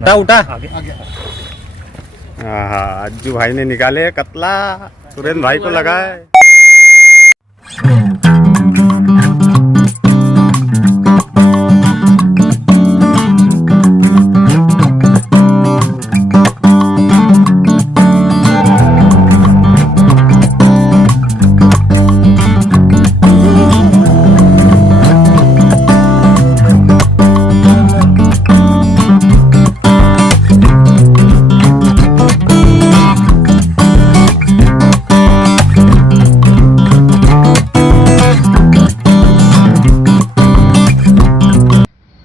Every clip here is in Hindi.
उठा उठा। आगे आगे। हाँ, अज्जू भाई ने निकाले कतला, सुरेंद्र भाई को लगा है।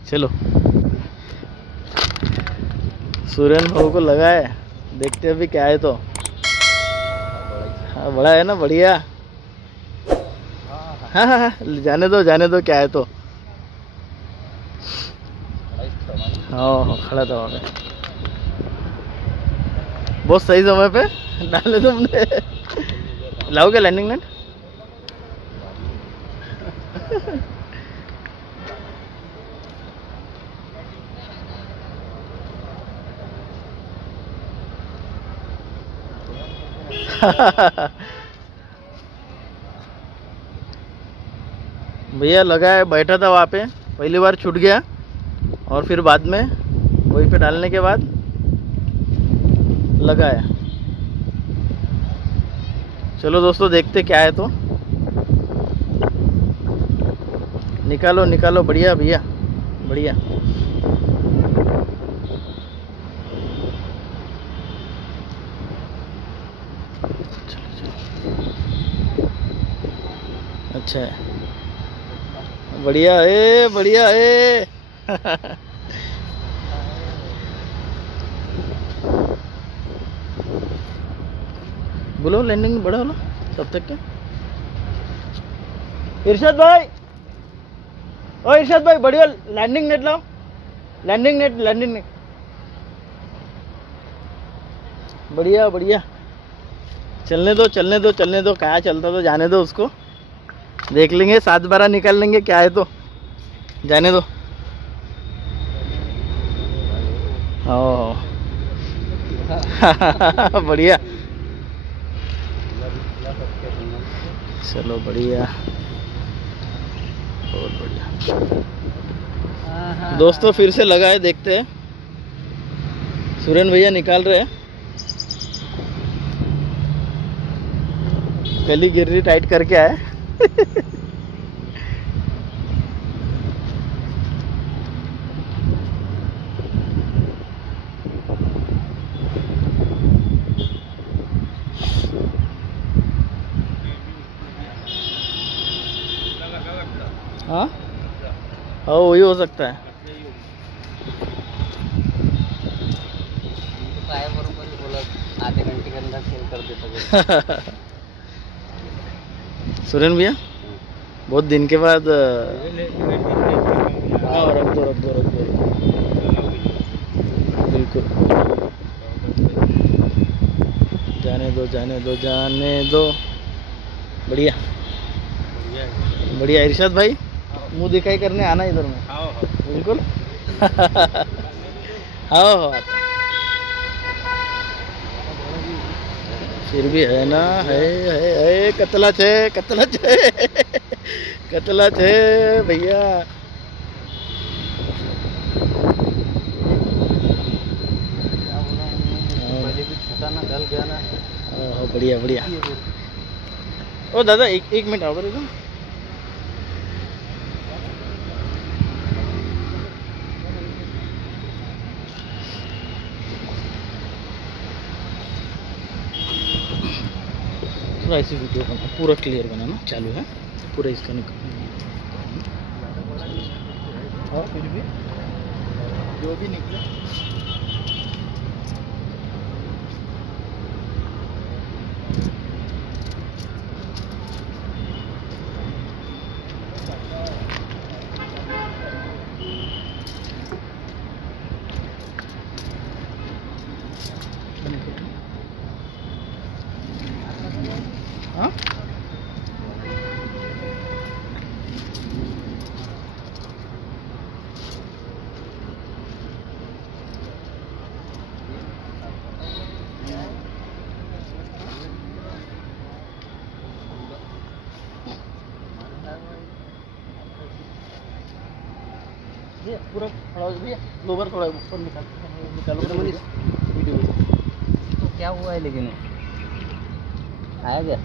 चलो सुरेंद्र भाऊ को लगा है, देखते हैं अभी क्या है। तो हाँ, बड़ा है ना, बढ़िया। हाँ हाँ हाँ, जाने दो क्या है तो। हाँ खड़ा था वहाँ पे, बहुत सही समय पे डाले तुमने। लाओगे लैंडिंग नेट? भैया लगा है, बैठा था वहाँ पे, पहली बार छूट गया और फिर बाद में वहीं पे डालने के बाद लगा है। चलो दोस्तों देखते क्या है। तो निकालो निकालो, बढ़िया भैया बढ़िया। अच्छा है, बढ़िया है बढ़िया है। बोलो लैंडिंग बड़ा वाला तब तक क्या। इरशाद भाई, ओ इरशाद भाई, बढ़िया लैंडिंग नेट लाओ, लैंडिंग नेट बढ़िया बढ़िया। चलने दो, क्या चलता तो जाने दो उसको, देख लेंगे 7-12 निकाल लेंगे क्या है तो, जाने दो। ओ बढ़िया, चलो बढ़िया, बहुत बढ़िया। दोस्तों फिर से लगा है, देखते हैं। सुरेंद्र भैया निकाल रहे हैं, कली गिर्री टाइट करके आए। हाँ हाँ, वही हो सकता है। आधे घंटे के अंदर सेल कर देता। सुरेंद्र भैया बहुत दिन के बाद। हाँ रख दो बिल्कुल, जाने दो। बढ़िया बढ़िया। इरशाद भाई मुंह दिखाई करने आना इधर में। बिल्कुल। हाँ फिर भी है ना, है कतला छे भैया। ना गल गया ना। बढ़िया बढ़िया। ओ दादा एक मिनट आओ इधर। थोड़ा ऐसी वीडियो बना, पूरा क्लियर बनाना चालू है, पूरा इसका निकल। और फिर भी जो भी निकले हाँ पूरा खड़ा हो भैया, लोवर थोड़ा ऊपर निकालो वीडियो। तो क्या हुआ है लेकिन आया क्या?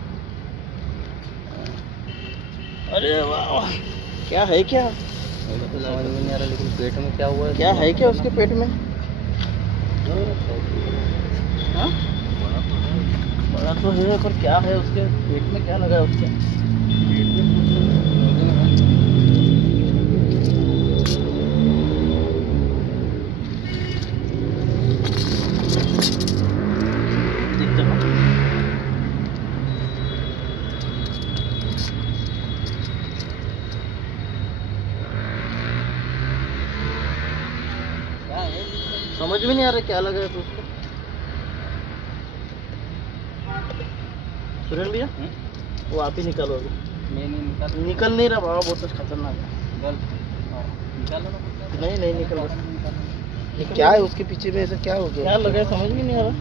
अरे वाह वाह, क्या है क्या? तो समझ में नहीं आ रहा, लेकिन पेट में क्या हुआ है? क्या है क्या उसके पेट में? हाँ? बड़ा तो है, पर क्या है उसके पेट में? क्या लगा है उसके? समझ में नहीं आ रहा क्या लगा है तो उसको। सुरेन भैया वो आप ही निकालो अभी। मैं नहीं निकल नहीं रहा बाबा, बहुत खतरनाक है। निकालो ना। नहीं नहीं निकल रहा। ये क्या है उसके पीछे में? ऐसा क्या हो गया? क्या लगा है समझ में नहीं आ रहा।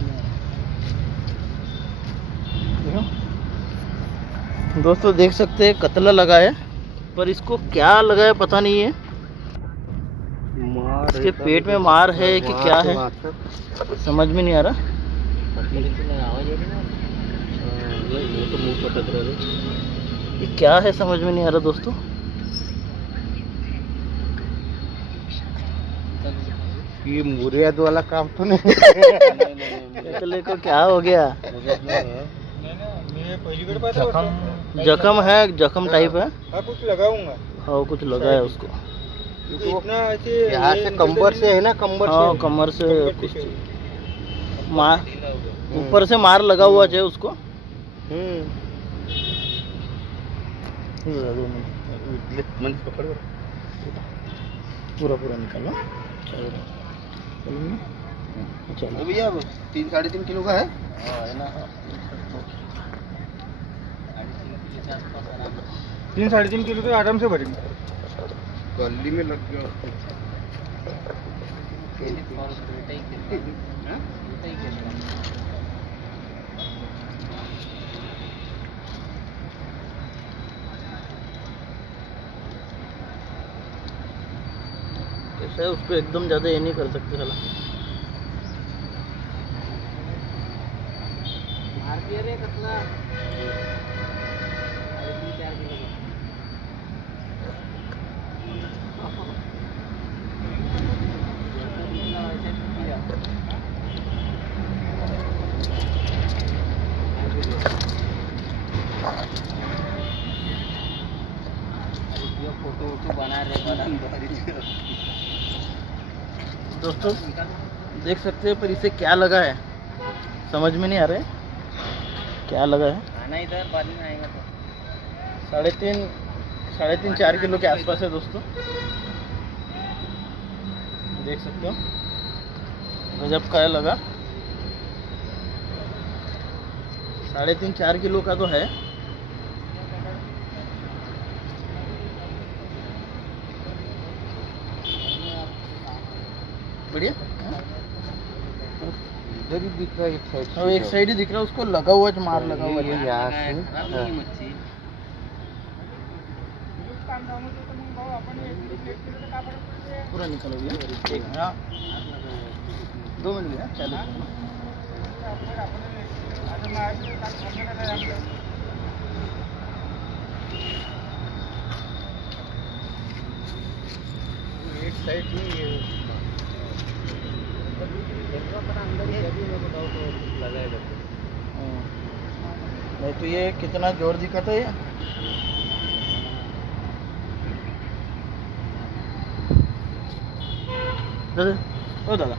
दोस्तों देख सकते हैं कतला लगा है, पर इसको क्या लगा है पता नहीं है। इसके पेट में मार है कि क्या है समझ में नहीं आ रहा। तो मुंह पटक रहा है। ये क्या है समझ में नहीं आ रहा दोस्तों। ये मुरियाद वाला काम तो नहीं? कतले को क्या हो गया? जख्म है, जख्म टाइप है। कुछ लगाऊंगा। हाँ कुछ लगा है उसको। यहाँ से कंबर से है ना? कंबर हाँ कमर से कुछ मार, ऊपर से मार लगा हुआ है उसको। पूरा पूरा निकालो। चलो भैया 3-3.5 किलो का है। ना 3-3.5 किलो तो आराम से भरेंगे। गली में लग गया। कैसा है उसको एकदम ज्यादा ये नहीं कर सकते साला। मार दिया रे कतला। फोटो बना रहे दोस्तों देख सकते हैं, पर इसे क्या लगा है समझ में नहीं आ रहा है क्या लगा है। आना इधर, बाद में आएगा तो। 3.5-4 किलो के आसपास है दोस्तों, देख सकते हो। गजब का है लगा। 3.5-4 किलो का तो है। बढ़िया। इधर ही दिख रहा है, एक साइड। और एक साइड ही दिख रहा है उसको लगा हुआ है, मार लगा हुआ है। यहाँ से पूरा निकल गया। एक 2 मिनट गया चालू। एक साइड ही लगाएगा। नहीं तो ये कितना जोर दिखाता है ये। ओ दादा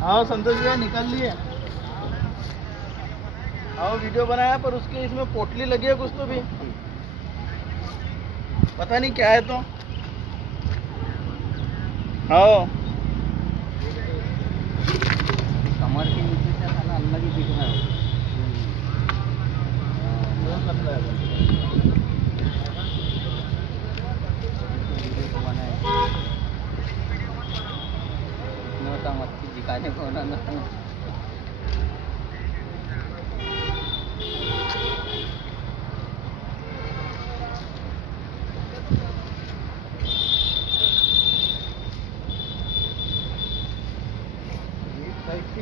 हाँ संतोष भैया निकाल लिए। हाँ वीडियो बनाया, पर उसके इसमें पोटली लगी है कुछ तो भी पता नहीं क्या है तो। हाँ कमर के नीचे से साला अलग ही दिख रहा है। मच्छी दिखाने को ना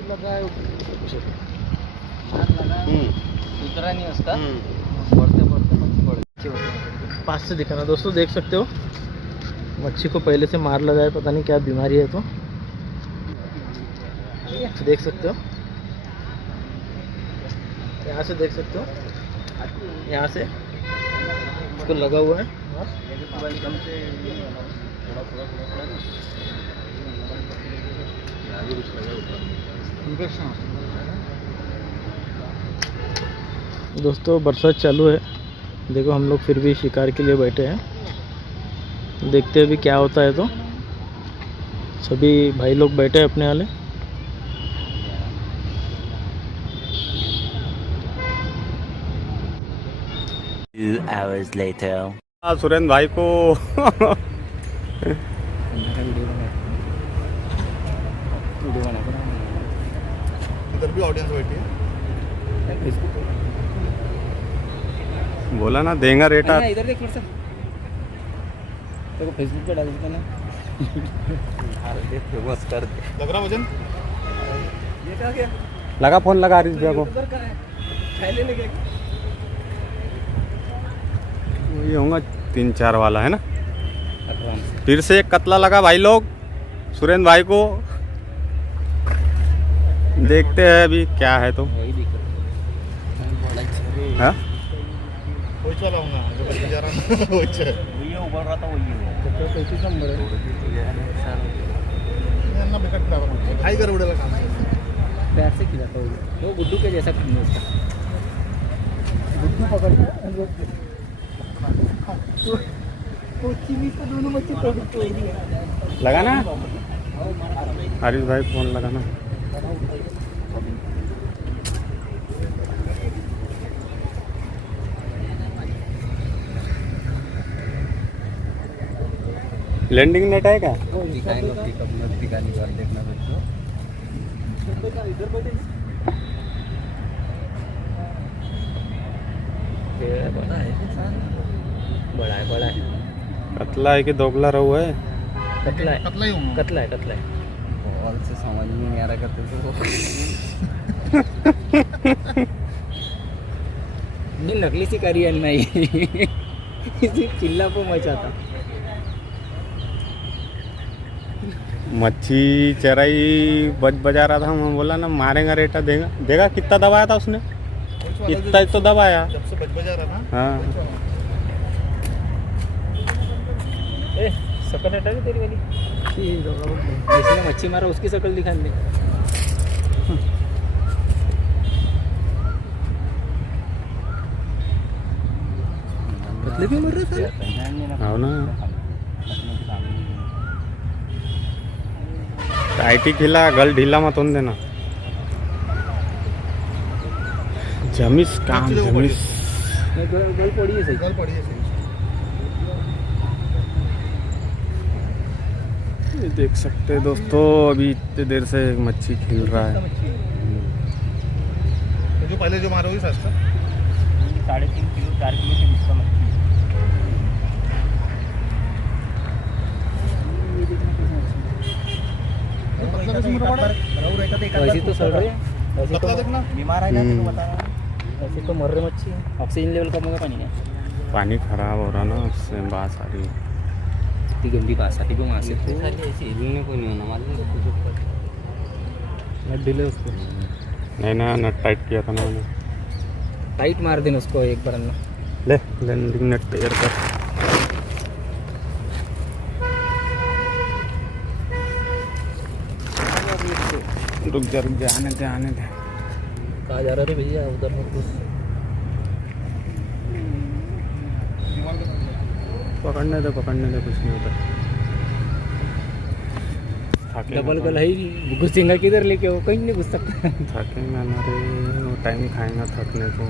लगा है दूसरा नहीं उसका बढ़ते बढ़ते मच्छी बढ़ती है। पास से दिखाना दोस्तों, देख सकते हो मच्छी को पहले से मार लगा है, पता नहीं क्या बीमारी है। तो देख सकते हो, यहाँ से देख सकते हो, यहाँ से इसको लगा हुआ है। दोस्तों बरसात चालू है, देखो हम लोग फिर भी शिकार के लिए बैठे हैं, देखते हैं अभी क्या होता है। तो सभी भाई लोग बैठे हैं अपने वाले। सुरेंद्र भाई को इधर भी ऑडियंस बैठी है। बोला ना देंगे रेटा। इधर देख सर, तो फेसबुक पे डाल देते ना। फेमस कर दे। लग रहा वजन ये क्या गया? लगा फोन लगा रही भैया को। ये होगा 3-4 वाला है ना। फिर से एक कतला लगा भाई लोग सुरेंद्र भाई को। देखते हैं अभी क्या है। तो हाँ वो गुड्डू के जैसा उसका गुड्डू पकड़ दोनों मच्छी तोड़ दिया। लगा ना हरीश भाई फोन लगाना। लैंडिंग नेट है क्या? बड़ा है कतला है कि दोगला रहू है? कतला है, कतला है। और से समझ में नहीं आ रहा करते तो नकली शिकारी है नहीं। चिल्ला को मचाता। मच्छी चराई बजा रहा था, मैं बोला ना मारेगा रेटा देगा। देगा कितना दबाया था उसने? इतना तो दबाया जब से बजा रहा था। हाँ शकल हटा तेरी वाली। जिसने मच्छी मारा उसकी शकल दिखा दे। कतले भी मर रहे थे। हाँ ना टाइटी खिला गल ढीला मत होने देना। जमिस काम जमिस गल पड़ी है सही। ये देख सकते हैं दोस्तों, अभी इतने देर से मच्छी खिल रहा है। जो पहले जो मारा हुई सस्ता 3.5 किलो 4 किलो से उसका मच्छी। वैसे तो सड़ रही है, वैसे तो देखना बीमार है जाते तो बता रहा है। वैसे तो मर रही मच्छी है। ऑक्सीजन लेवल कम होगा पानी में। पानी खराब हो रहा ना, उससे बास आ रही है। इतनी गंदी बात आती को वहाँ से ऐसे हिलने को नहीं होना मालूम। नट ढीले उसको नहीं ना, नट टाइट किया था ना मैंने। टाइट मार देना उसको एक बार ना। ले लैंडिंग नेट तैयार कर। रुक जा आने दे कहाँ जा रहे थे भैया? उधर में कुछ पकड़ने दे कुछ नहीं होता। डबल गल है घुसेंगा किधर लेके? वो कहीं नहीं घुस सकता। थकेंगा ना रे, वो टाइम खाएंगा थकने को।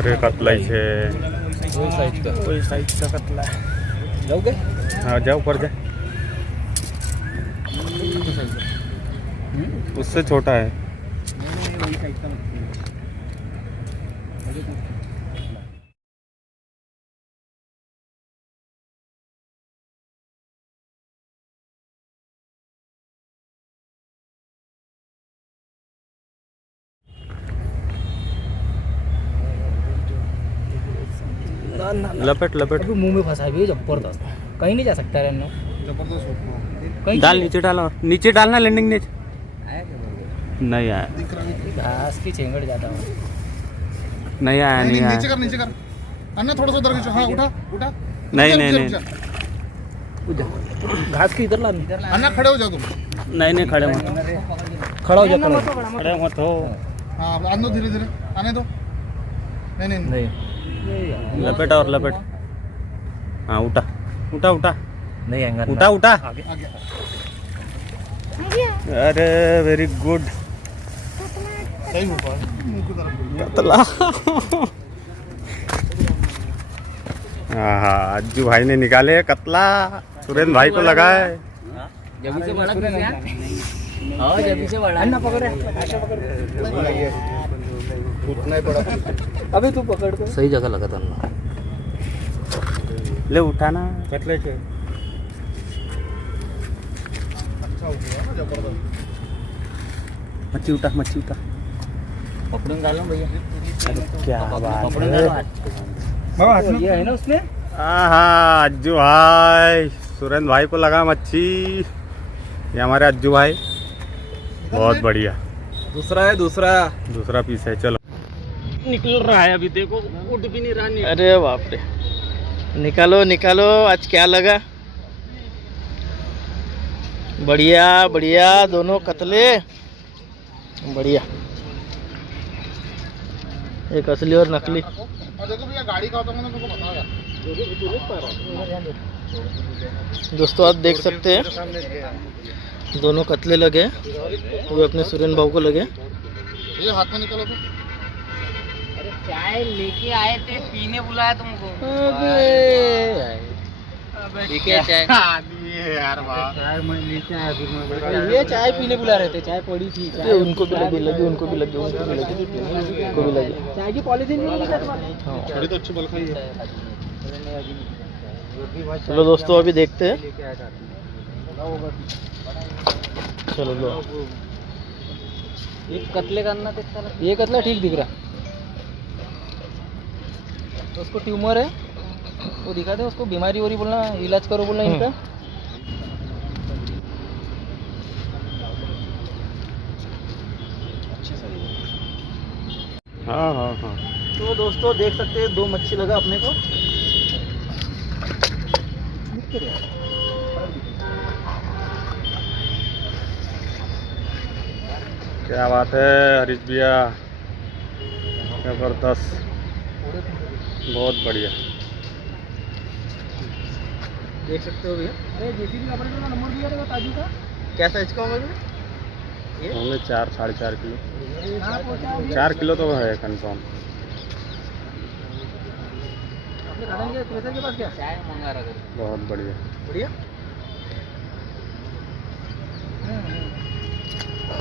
अरे कतला ही है, वही साइज का, कोई साइज का कतला है। जाओगे? हाँ जाओ ऊपर जा, उससे छोटा है। वही साइज का मछली है। लपेट लपेट, अभी मुंह में फंसा भी है जबरदस्त, कहीं नहीं जा सकता रहना। कहीं डाल नीचे, डाल और नीचे डालना, लैंडिंग नीचे आया क्या? नहीं आया, घास की चेंगड़ ज्यादा हो। नहीं आया, नहीं आया, नीचे कर अन्ना, थोड़ा सा उधर खींचो। हाँ उठा उठा, नहीं नहीं नहीं घास की इधर ला, अन्ना खड़े हो जाओ तुम। नहीं नहीं, खड़े मत, खड़ा हो जा, खड़े मत हो, हाँ आने दो, धीरे धीरे आने दो। नहीं नहीं नहीं लपेट और लपेट, हाँ उठा उठा उठा नहीं आएगा, उठा उठा, आगे अरे वेरी गुड, सही हो पाए मुंह की तरफ। कतला। हाँ अज्जू भाई ने निकाले कतला, सुरेंद्र भाई को लगा है। जब से बड़ा हाँ, जब से बड़ा अन्ना पकड़, उतना ही बड़ा। अभी तू पकड़ को सही जगह लगा था अन्ना। ले उठाना कतले से, अच्छा हो गया ना, जबरदस्त। मच्छी उठा, मच्छी उठा, पकड़ूंगा डालो भैया, क्या बात पकड़ूंगा है। डालो। ये है ना उसमें, हाँ अज्जू भाई, सुरेंद्र भाई को लगा मच्छी, ये हमारे अज्जू भाई, बहुत बढ़िया। दूसरा है, दूसरा पीस है, चलो निकल रहा है अभी, देखो उठ भी नहीं रहा। अरे बाप रे, निकालो निकालो, आज क्या लगा। बढ़िया बढ़िया, दोनों कतले बढ़िया, एक असली और नकली। और देखो भैया, गाड़ी का होता है तुमको बताओ। दोस्तों आप देख सकते हैं, दोनों कतले लगे, वो अपने सुरेंद्र भाव को लगे। ये हाथ में निकालो तो। अरे चाय लेके आए थे, पीने बुलाया तुमको। ठीक है चाय, यार ये चाय पीने बुला रहे थे, चाय पड़ी थी। ये उनको भी लगी, उनको भी लगी, उनको भी लगी, उनको भी लगी। चाय की पॉलिथीन नहीं लगी हाँ बड़ी तो अच्छी बल खाई है। चलो दोस्तों अभी देखते हैं, चलो लो। एक कतले का अन्ना देखता ना, ये कतला ठीक दिख रहा, तो उसको ट्यूमर है, वो दिखा दे उसको, बीमारी वोरी बोलना, इलाज करो बोलना इनका। हाँ हाँ हाँ, तो दोस्तों देख सकते हैं, दो मच्छी लगा अपने को। क्या बात है हरीश भैया, जबरदस्त, बहुत बढ़िया। देख सकते हो भैया, अरे जेसीबी का अपने नंबर दिया था ताजू का, क्या साइज का होगा ये? होंगे 4-4.5 किलो, 4 किलो तो है कंफर्म। अपने खाने के प्रेशर के पास क्या चाय मंगा रहा है, बहुत बढ़िया, बढ़िया।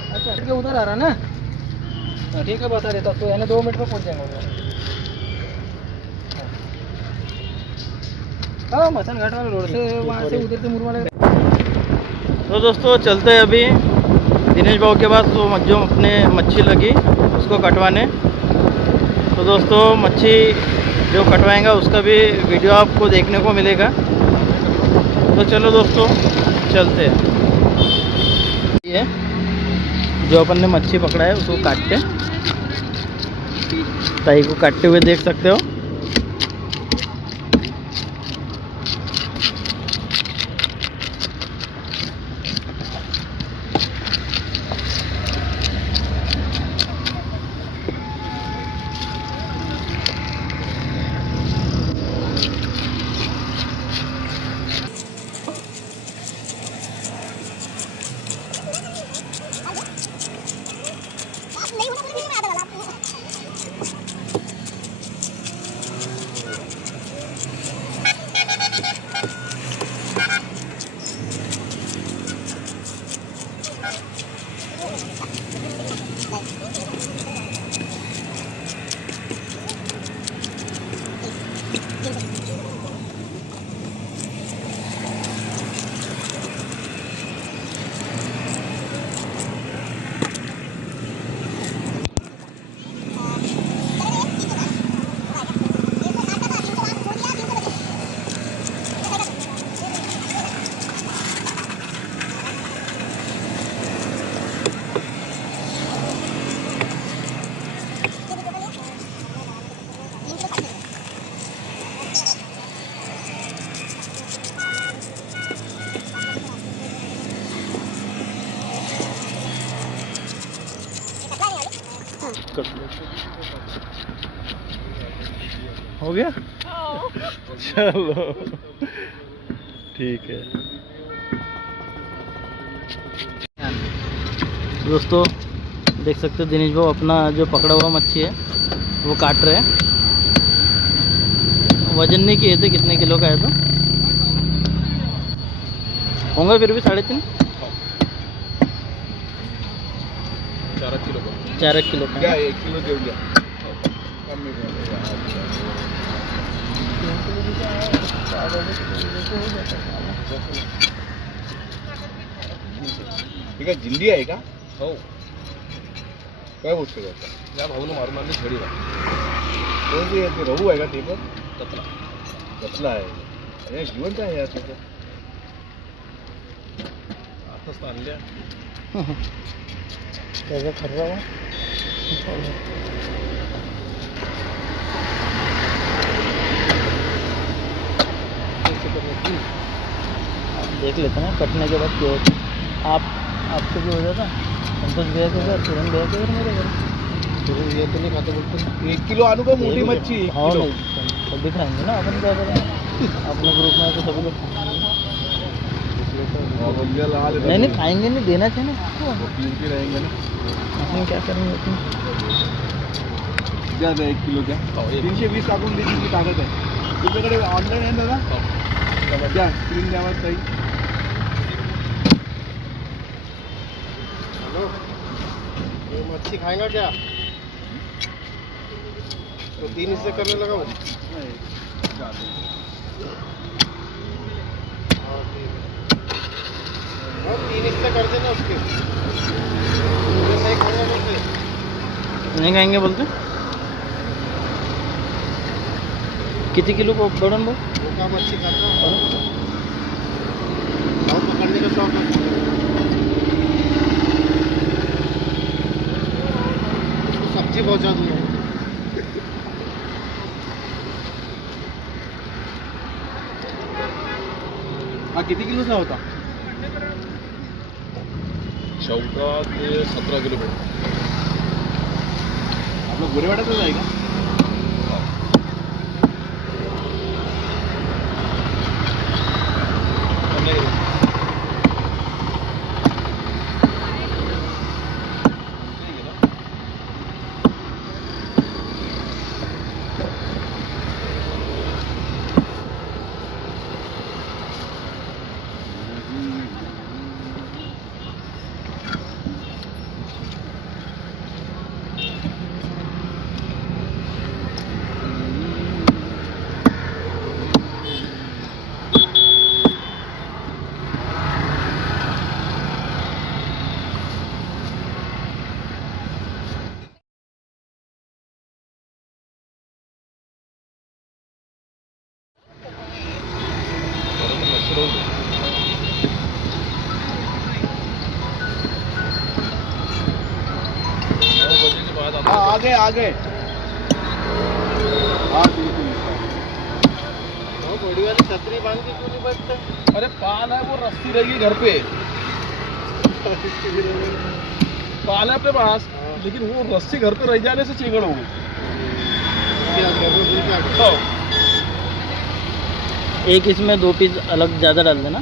अच्छा ठीक है, उधर आ रहा ना, हाँ, ठीक है बता देता तो, यानी 2 मिनट में पहुंच जाएंगे उधर। हाँ मसन घाट वाले रोड से, वहाँ से उधर से मुरमाला। तो दोस्तों चलते हैं अभी दिनेश बाबू के पास, तो जो अपने मच्छी लगी उसको कटवाने। तो दोस्तों मच्छी जो कटवाएंगा उसका भी वीडियो आपको देखने को मिलेगा। तो चलो दोस्तों चलते हैं। ये जो अपन ने मच्छी पकड़ा है उसको काटते, ताई को काटते हुए देख सकते हो। हो गया चलो ठीक है दोस्तों, देख सकते हो दिनेश भाऊ अपना जो पकड़ा हुआ मच्छी है वो काट रहे हैं। वजन नहीं किए थे कितने किलो का है, तो होंगे फिर भी 3.5 4 किलो का 4 किलो का क्या 1 किलो देऊ द्या कम में ठीक आहे. जिंदी आहे का? हो. काय गोष्ट करता या भाऊनं मारून आणली छडीला. कोणती आहे ते? रहू आहे का ते पण? कतला. कतला आहे. अरे जिवंत आहे यार ते तर. आताच आणल्या. कैसा खर्रा हुआ देख लेते हैं कटने के बाद क्या होता है। आपसे भी हो जाता संतोष भैया के घर, तुरंत भैया के घर, मेरे घर। तुरंत भैया तो नहीं खाते बोलते 1 किलो आणू का मोठी मच्छी? हाँ नहीं सभी खाएंगे ना, अपन क्या करें अपने ग्रुप में तो सभी लोग नहीं खाएंगे, नहीं देना चाहिए ना पीते रहेंगे ना. अपन क्या करेंगे अपन। द्या 1 किलो द्या. 320 टाकून द्यायची जी ताकद आहे. तुमच्याकडे ऑनलाईन आहे दादा? द्या स्क्रीन द्यावा ताई. हेलो, ये मच्छी खाएगा क्या? तो 3 हिस्से करने लगा वो। हाँ, ठीक है। हाँ, 3 हिस्से कर देना उसके। मुझे नहीं खाना बोलते। नहीं खाएंगे बोलते कितने किलो को बड़न वो वो का मच्छी खाता है और पकड़ने का शौक है। उसको सब्जी पहुंचा दूंगा। हा किती किलोचा होता? 14 ते 17 किलो भेट. आपलं गोरेवाड्यातच आहे का? हाँ आ गए आ गए. हाँ वो बड़ी वाली छतरी बांध के क्यों नहीं बैठते? अरे पाल है वो रस्सी रहेगी घर पे. पाल है अपने पास लेकिन वो रस्सी घर पे रह जाने से चिंगड़ हो गई. तो एक इसमें 2 पीस अलग ज़्यादा डाल देना।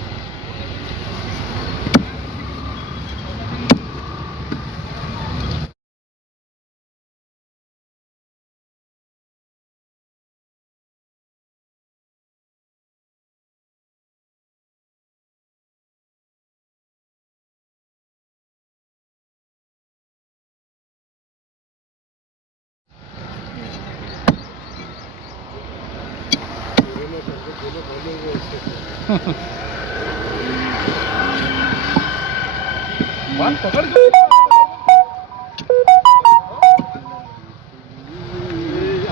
बाल पकड़ के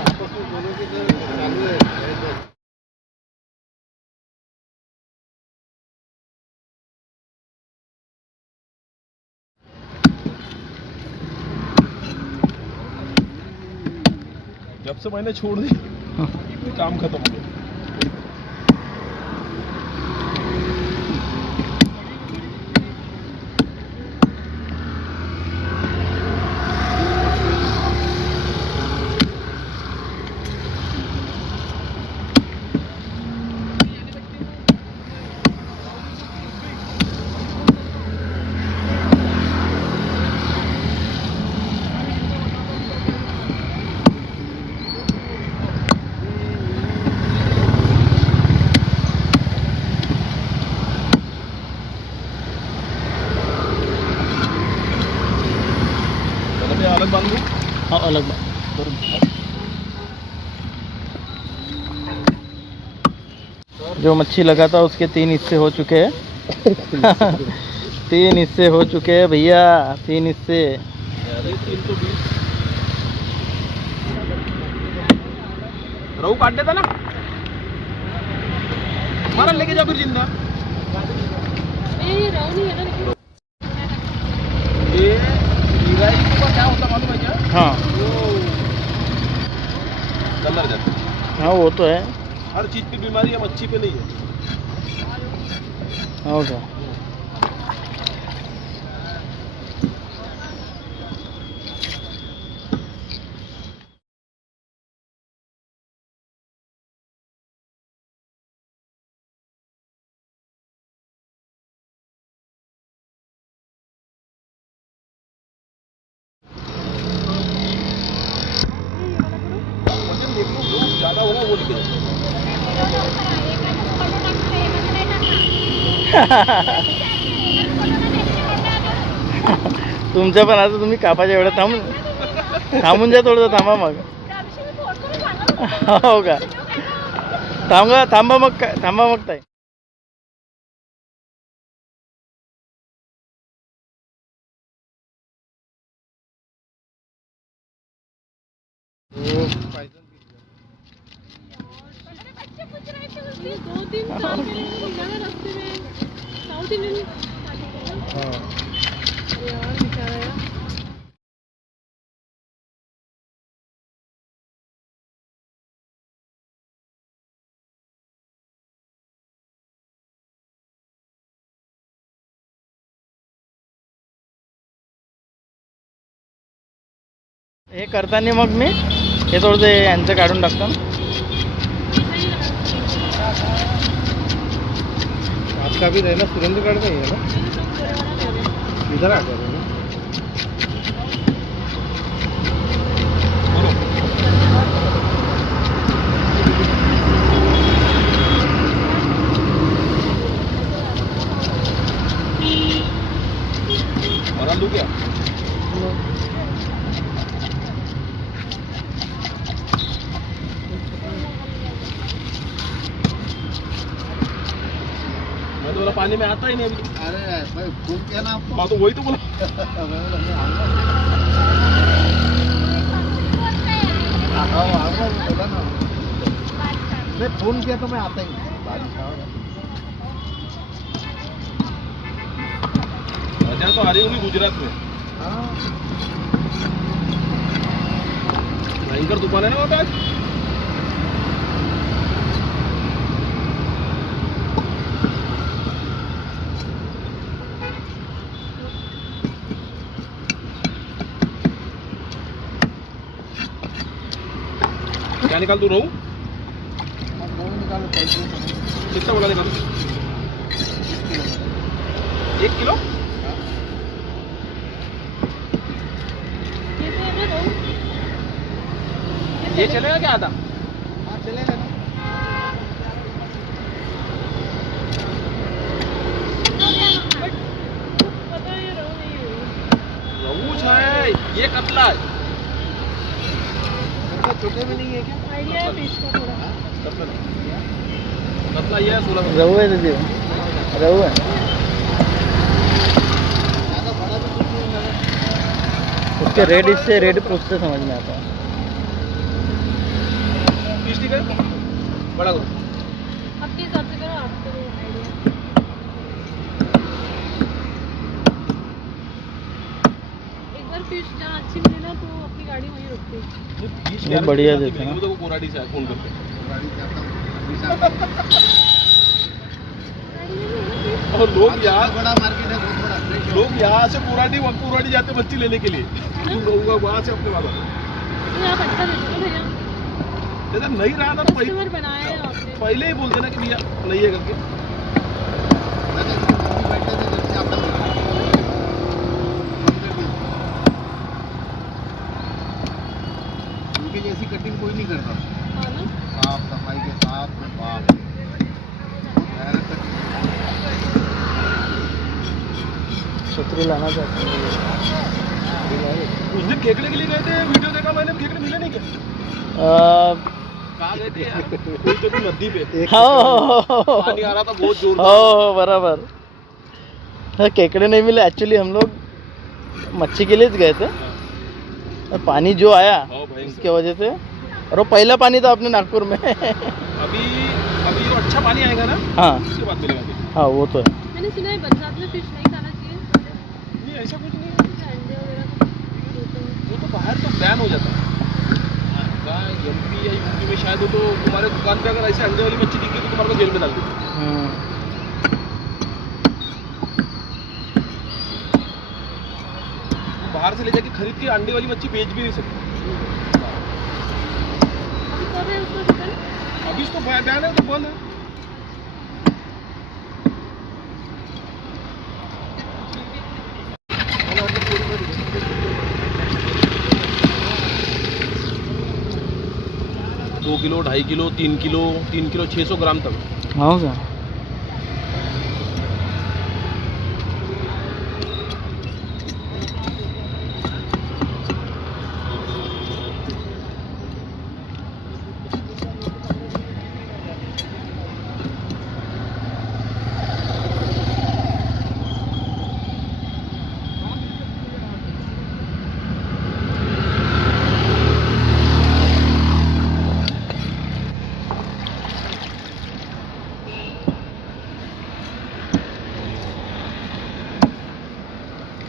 आपस में दोनों की तो चालू है। जब से मैंने छोड़ दी काम खत्म हो गया। मतलब ये अलग बांध लूं? हाँ अलग बात। जो मच्छी लगा था उसके 3 हिस्से हो चुके हैं। 3 हिस्से हो चुके हैं भैया, 3 हिस्से। रहू काट देता ना, मारा लेके जा फिर जिंदा। ये नीराई का क्या होता मालूम है क्या? हाँ कलर जाता है। हाँ वो तो है। हर चीज की बीमारी है, मच्छी पे नहीं है। हाँ क्या वजन देख लो, जो ज्यादा होगा वो लेके जाओ। तुमचं पण आता तुम्ही कापाच्या एवढं थांबून जा थोडंसं, थांबा मग. हो का, थांबा मग ताई. हे करताना मग मी हे थोडं यांचं काढून टाकतो. आपका भी रहना सुरेंद्रगढ़ में ही है ना, इधर आ गया ना. मरा लू क्या? मैं तो बोला पानी में आता ही नहीं अभी. अरे भाई फोन किया ना आपको. मैं तो वही तो बोला. बोला ना, मैं फोन किया तो मैं आता ही नहीं. बारिश रजा तो आ रही होगी गुजरात में. भयंकर तूफान है ना वहाँ पे आज. क्या निकाल तू रहू? कितना बड़ा निकालू? 1 किलो? ये चलेगा क्या आधा? हाँ चलेगा ना. रहू है, ये कतला है. छोटे में नहीं है क्या? कतला नहीं. कतला ये है 16 रहू है दीदी, रहू है। उसके रेट इससे रेट पूछते समझ में आता है। 30 ठीक है, बड़ा करो। आपके हिसाब से करो, आपको आइडिया। एक बार फिश जहाँ अच्छी मिले ना तो अपनी गाड़ी वहीं रुकती। ये बढ़िया देते हैं ना। तो कोराडी से फोन करके और लोग यहाँ बड़ा मार्केट है, बहुत बड़ा। लोग यहाँ से कोराडी जाते मच्छी लेने के लिए, लोग वहाँ से अपने वाला तो आप अच्छा देते हो भैया, जैसे नहीं रहा ना तो कस्टमर बनाया है आपने। पहले ही बोल देना कि भैया नहीं है करके। उनके जैसी कटिंग कोई नहीं करता, हाँ ना? साफ सफाई के साथ में। बाप छतरी लाना चाहते हैं। उस दिन खेकड़े के लिए गए थे, वीडियो देखा मैंने, खेकड़े मिले नहीं क्या? कहाँ गए थे यार? कोई तो भी नदी पे पानी आ रहा था बहुत जोर। हो बराबर। हाँ, केकड़े नहीं मिले एक्चुअली, हम लोग मच्छी के लिए गए थे। और पानी जो आया उसके वजह से, और वो पहला पानी था अपने नागपुर में। अभी जो अच्छा पानी आएगा ना, हाँ उसके बाद मिलेगा। हाँ, वो तो है। मैंने सुना है बरसात में फिश नहीं खाना चाहिए, नहीं ऐसा कुछ नहीं है, अंडे वगैरह देते हैं। वो तो बाहर तो बैन हो जाता है। एमपी या यूपी में शायद हो, तो तुम्हारे दुकान पे अगर ऐसे अंडे वाली मच्छी दिखी तो तुम्हारे को जेल में डाल देते। बाहर से ले जाके खरीद के अंडे वाली मच्छी बेच भी नहीं सकते। अभी कब है उसका दुकान? अभी इसको बैन है तो बंद है। दो किलो, 2.5 किलो, 3 किलो, 600 ग्राम तक। हाँ क्या?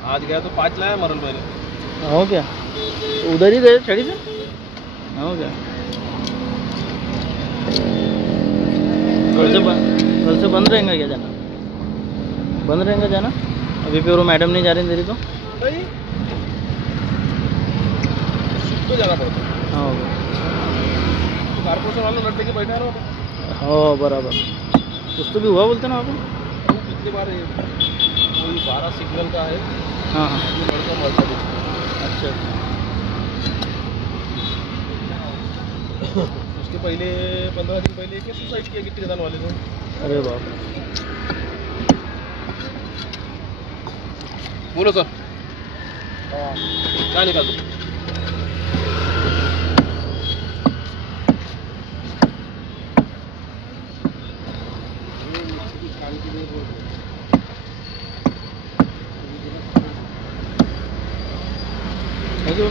आज गया तो 5 लाया मरल मैंने। हो क्या? तो उधर ही गए छड़ी से? हो क्या? कल से बंद रहेगा क्या जाना? बंद रहेगा जाना? अभी फिर वो मैडम नहीं जा रही तेरी तो? नहीं, तो जाना पड़ता है। हाँ हो गया। तो कारपोरेशन वाले लड़ने के बैठे रहो। हो बराबर। कुछ तो भी हुआ बोलते ना वहाँ पे? पिछली बार कोई 12 सिग्नल का है, हाँ हाँ। ये लड़का मरता है। अच्छा। उसके पहले 15 दिन पहले एक सुसाइड किया गिट्टी खदान वाले ने। अरे बाप। बोलो सर। क्या निकाल दो? Thank you.